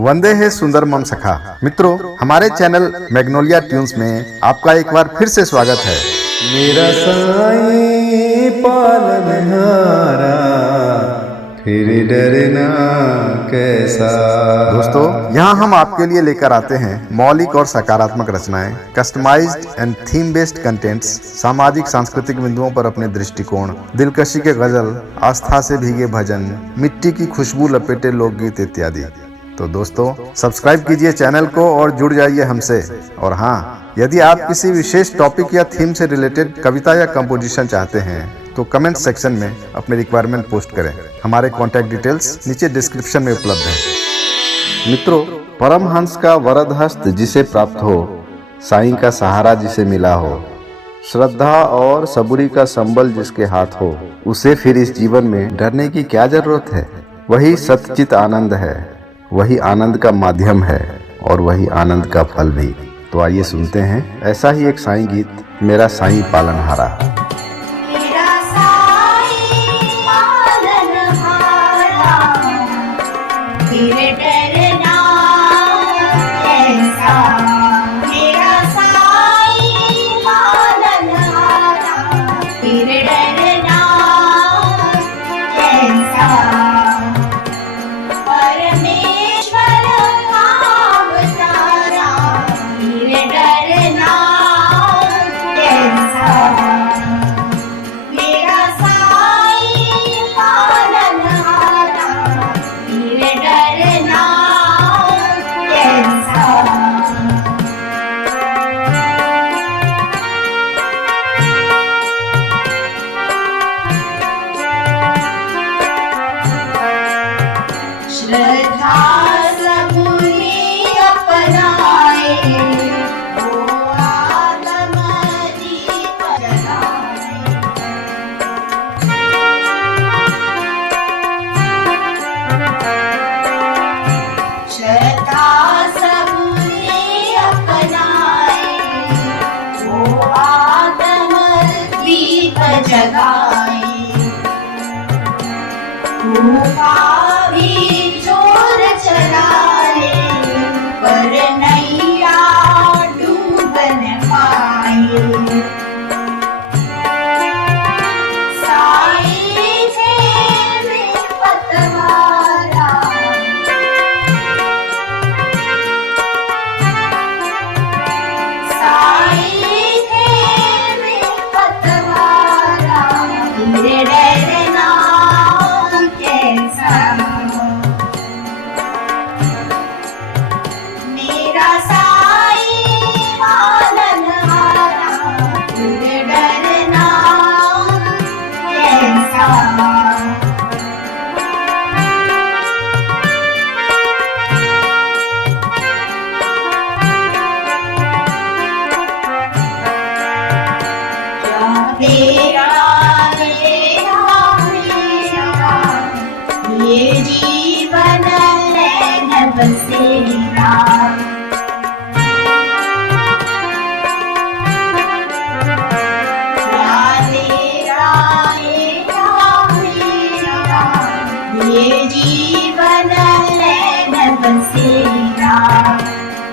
वंदे है सुंदर मम सखा। मित्रों, हमारे चैनल मैग्नोलिया ट्यून्स में आपका एक बार फिर से स्वागत है। मेरा साईं पालनहारा, फिर डरना कैसा। दोस्तों, यहाँ हम आपके लिए लेकर आते हैं मौलिक और सकारात्मक रचनाएं, customised and theme based contents, सामाजिक सांस्कृतिक बिंदुओं पर अपने दृष्टिकोण, दिलकशी के गजल, आस्था से भीगे भजन, मिट्टी की खुशबू लपेटे लोकगीत इत्यादि। तो दोस्तों, सब्सक्राइब कीजिए चैनल को और जुड़ जाइए हमसे। और हाँ, यदि आप किसी विशेष टॉपिक या थीम से रिलेटेड कविता या कंपोजिशन चाहते हैं तो कमेंट सेक्शन में अपने रिक्वायरमेंट पोस्ट करें। हमारे कॉन्टैक्ट डिटेल्स नीचे डिस्क्रिप्शन में उपलब्ध है। मित्रों, परमहंस का वरद हस्त जिसे प्राप्त हो, साईं का सहारा जिसे मिला हो, श्रद्धा और सबूरी का संबल जिसके हाथ हो, उसे फिर इस जीवन में डरने की क्या जरूरत है। वही सच्चित आनंद है, वही आनंद का माध्यम है और वही आनंद का फल भी। तो आइए सुनते हैं ऐसा ही एक साईं गीत, मेरा साईं पालनहारा।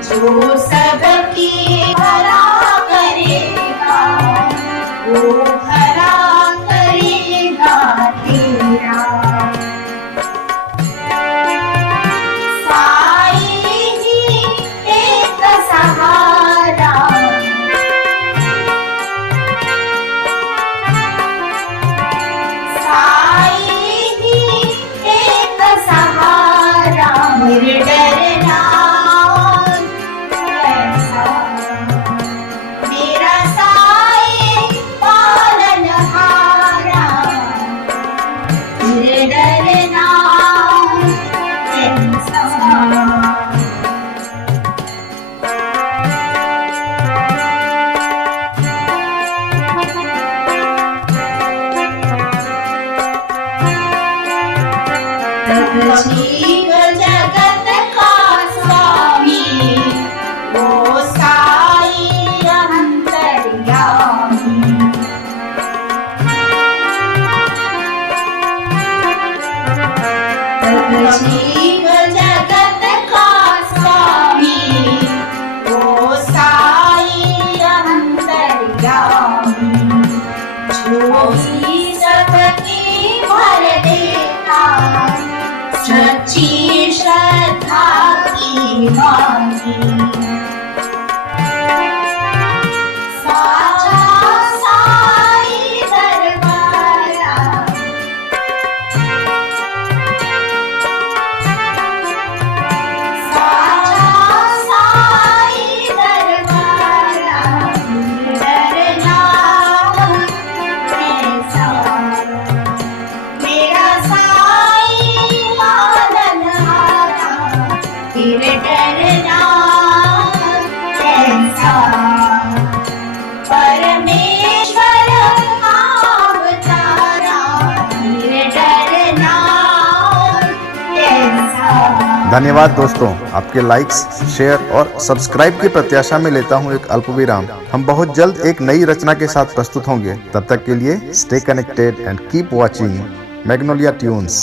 जो सबकी भला करेगा वो भला करेगा तेरा। साईं ही एक सहारा, साईं ही एक सहारा, मेरे डरना जीव जगत का स्वामी वो साईं अंतर्यामी। जीव जगत मांगी साचा साई दरबारा साचा साई दरबारा डरना ऐसा मेरा साई मानन आया फिर डरना कैसा परमेश्वर अवतारा फिर डरना कैसा। धन्यवाद दोस्तों, आपके लाइक्स, शेयर और सब्सक्राइब की प्रत्याशा में लेता हूं एक अल्प विराम। हम बहुत जल्द एक नई रचना के साथ प्रस्तुत होंगे। तब तक के लिए stay connected and keep watching Magnolia tunes.